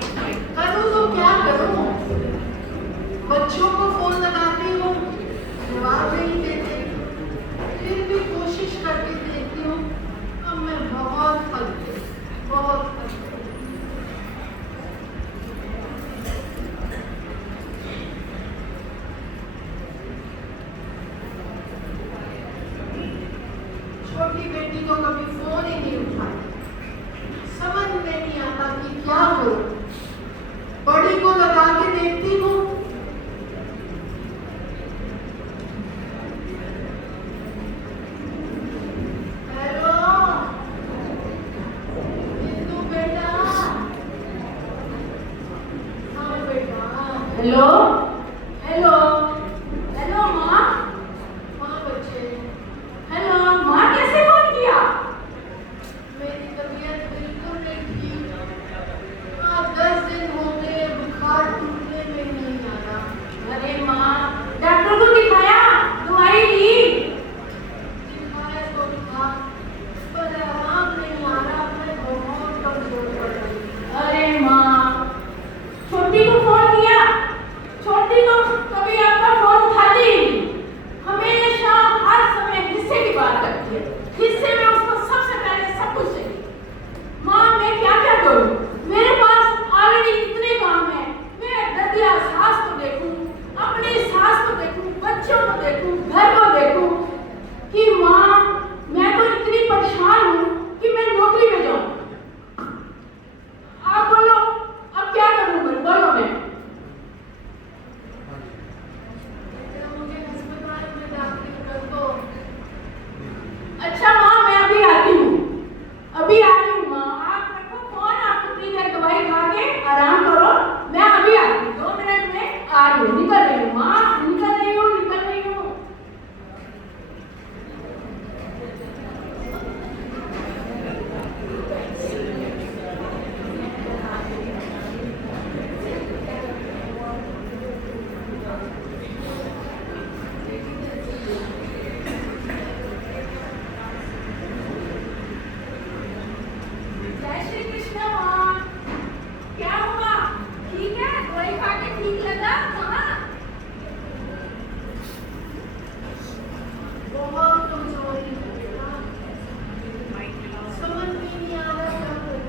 करूँ तो क्या करूँ? बच्चों को फोन लगाती हूँ, जवाब नहीं देते। फिर भी कोशिश करके देखती हूँ। अब मैं बहुत थक गई, बहुत थक गई। छोटी बेटी तो कभी फोन ही नहीं उठाती। समझ में नहीं आता कि क्या करूं। बड़ी को लगा के देखती हूँ। हेलो बिंदु बेटा। हाँ बेटा। हेलो हेलो हेलो माँ। हाँ बच्चे। हेलो माँ, कैसे फोन किया? मेरी तबीयत बिल्कुल नहीं ठीक। 10 दिन हो गए, बुखार टूटने में नहीं आ रहा। अरे माँ, डॉक्टर को दिखाया, दवाई ली? दिखाया तो था, पर आराम नहीं आ रहा। मैं बहुत कमजोर पड़ गई। अरे माँ, छोटी को फोन किया? छोटी तो कभी आपका फोन उठाती ही नहीं, हमेशा हर समय हिस्से की बात करती है। हिस्से में उसको सबसे पहले सब कुछ चाहिए। माँ, मैं क्या क्या करूँ? मेरे पास ऑलरेडी इतने काम है। मैं ददिया सास को देखूं, अपनी सास को देखूं, बच्चों को देखूं, घर को देखूं, कि माँ मैं तो इतनी परेशान हूँ कि मैं नौकरी पे जाऊँ। आप बोलो, अब क्या करूँ मैं? बोलो मैं। मुझे अस्पताल में दाखिल कर दो। अच्छा माँ, मैं अभी आती हूँ, अभी आ रही हूँ माँ। आप रखो फोन, आप उतनी देर दवाई खा के आराम करो। मैं अभी आ रही हूँ, 2 मिनट में आ रही हूँ। निकल रही हूँ माँ, निकल रही हूँ, निकल रही हूँ। जय श्री कृष्ण माँ। क्या हुआ? ठीक है? दवाई खा के ठीक लगा? हाँ। बहुत कमजोरी है बेटा। समझ में नहीं आ रहा क्या करूं।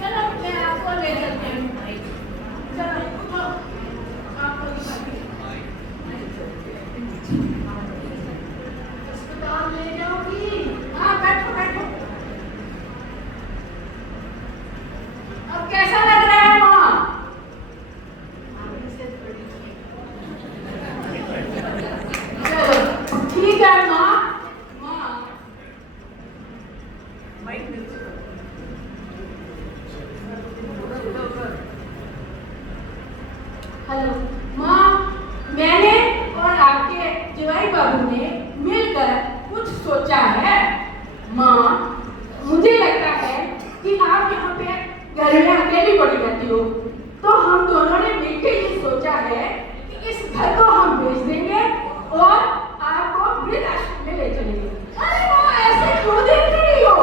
चलो मैं आपको ले चलती हूँ। चलो उठो, आपको दिखाती हूँ। अस्पताल ले जाओगी? हाँ, बैठो बैठो। अब कैसा लग रहा है माँ? आगे से बड़ी चलो ठीक है माँ। माँ, हेलो माँ, मैंने और आपके जवाई बाबू ने मिलकर कुछ सोचा है। माँ, मुझे लगता है कि आप यहाँ पे घर में अकेली पड़ी रहती हो, तो हम दोनों ने मिलकर ये सोचा है कि इस घर को हम बेच देंगे और आपको वृद्धाश्रम में ले चलेंगे। अरे माँ, ऐसे क्यों देख रही हो?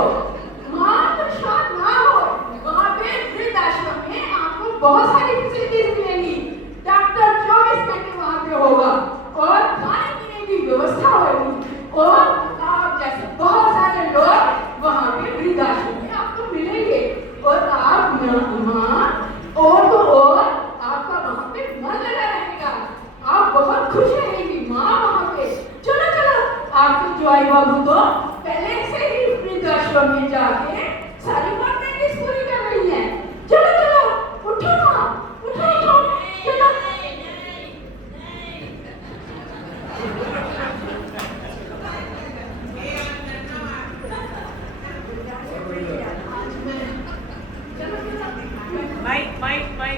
माँ, तुम शौक ना हो। वहाँ पे वृद्धाश्रम में आपको बहुत सारी फैसिलिटीज मिलेंगी। डॉक्टर 24 घंटे वहाँ पे होगा और खाने पीने की व्यवस्था होगी, और आप जैसे बहुत सारे लोग वहाँ पे वृद्धाश्रम में आपको मिलेंगे। और आप माँ, और तो और आपका वहाँ पे मन लगा रहेगा। आप बहुत खुश रहेंगी माँ वहाँ पे। चलो चलो, आपके जवाई बाबू तो पहले से ही वृद्धाश्रम में जाके सारी फॉर्मेलिटीज पूरी कर रही है। चलो चलो, उठो माँ, उठो उठो, चलो। आज मैं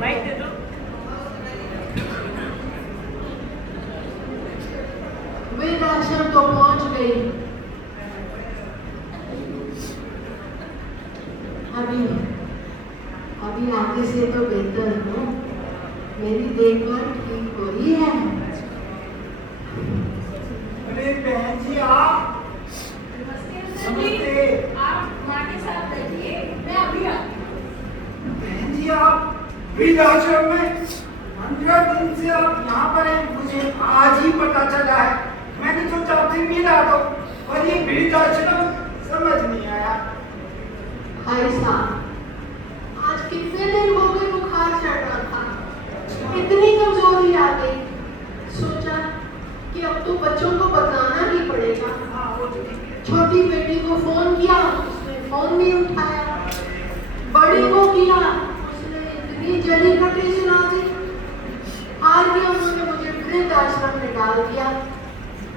माइक दे दो। वृद्धाश्रम तो पहुंच गई। अभी अभी आगे से तो बेहतर हो। मेरी देखभाल ठीक हो रही है। अरे बहन जी, आप वृद्धाश्रम में 15 दिन से आप यहाँ पर हैं, मुझे आज ही पता चला है। मैंने सोचा आपसे मिला तो, और ये वृद्धाश्रम समझ नहीं आया। भाई साहब, आज कितने दिन हो गए बुखार चढ़ रहा था, इतनी कमजोरी आ गई, सोचा कि अब तो बच्चों को बताना ही पड़ेगा। छोटी बेटी को फोन किया, उसने फोन नहीं उठाया। बड़ी को किया, उसने इतनी जली कटी सुना दी। हार के उन्होंने मुझे वृद्ध आश्रम में डाल दिया।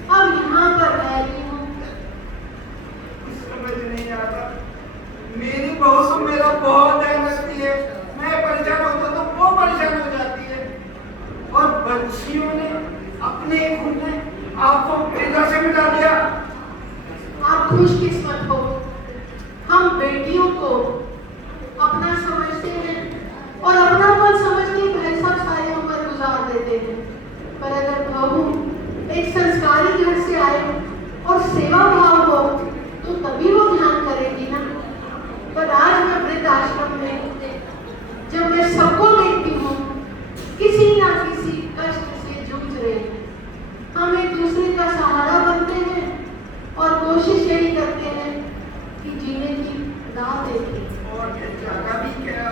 अब यहाँ पर रह रही हूँ। समझ नहीं आता, मेरी बहू तो मेरा बहुत ध्यान रखती है, मैं परेशान होता तो वो परेशान हो जाती है, और बच्चियों ने अपने खून में आपको वृद्धाश्रम में डाल दिया। आप खुशकिस्मत हो, हम बेटियों को अपना समझते हैं और अपनापन समझ के भाई साहब सारी उम्र गुजार देते हैं। पर अगर बहू एक संस्कारी घर से आए और सेवा भाव हो तो तभी वो ध्यान करेगी ना। पर आज मैं वृद्ध आश्रम में जब मैं सबको देखती हूँ किसी ना किसी कष्ट से जूझ रहे हैं, हम एक दूसरे का सहारा बनते हैं और कोशिश यही करते हैं कि जीने की राह देखें। और ज्यादा भी क्या,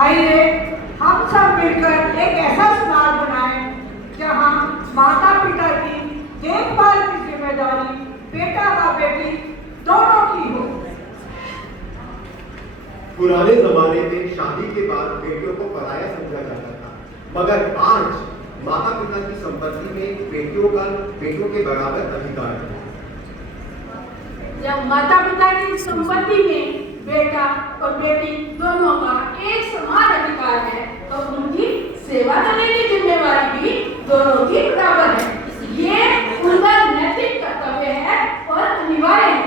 आइए हम सब मिलकर एक ऐसा समाज बनाएं जहां माता पिता की देखभाल की जिम्मेदारी बेटा व बेटी दोनों की हो। पुराने जमाने में शादी के बाद बेटियों को पराया समझा जाता था, मगर आज माता पिता की संपत्ति में बेटियों के बराबर अधिकार है। जब माता पिता की संपत्ति में बेटा और बेटी दोनों का एक समान अधिकार है तो उनकी सेवा करने की जिम्मेवारी भी दोनों की बराबर है। ये उनका नैतिक कर्तव्य है और अनिवार्य है।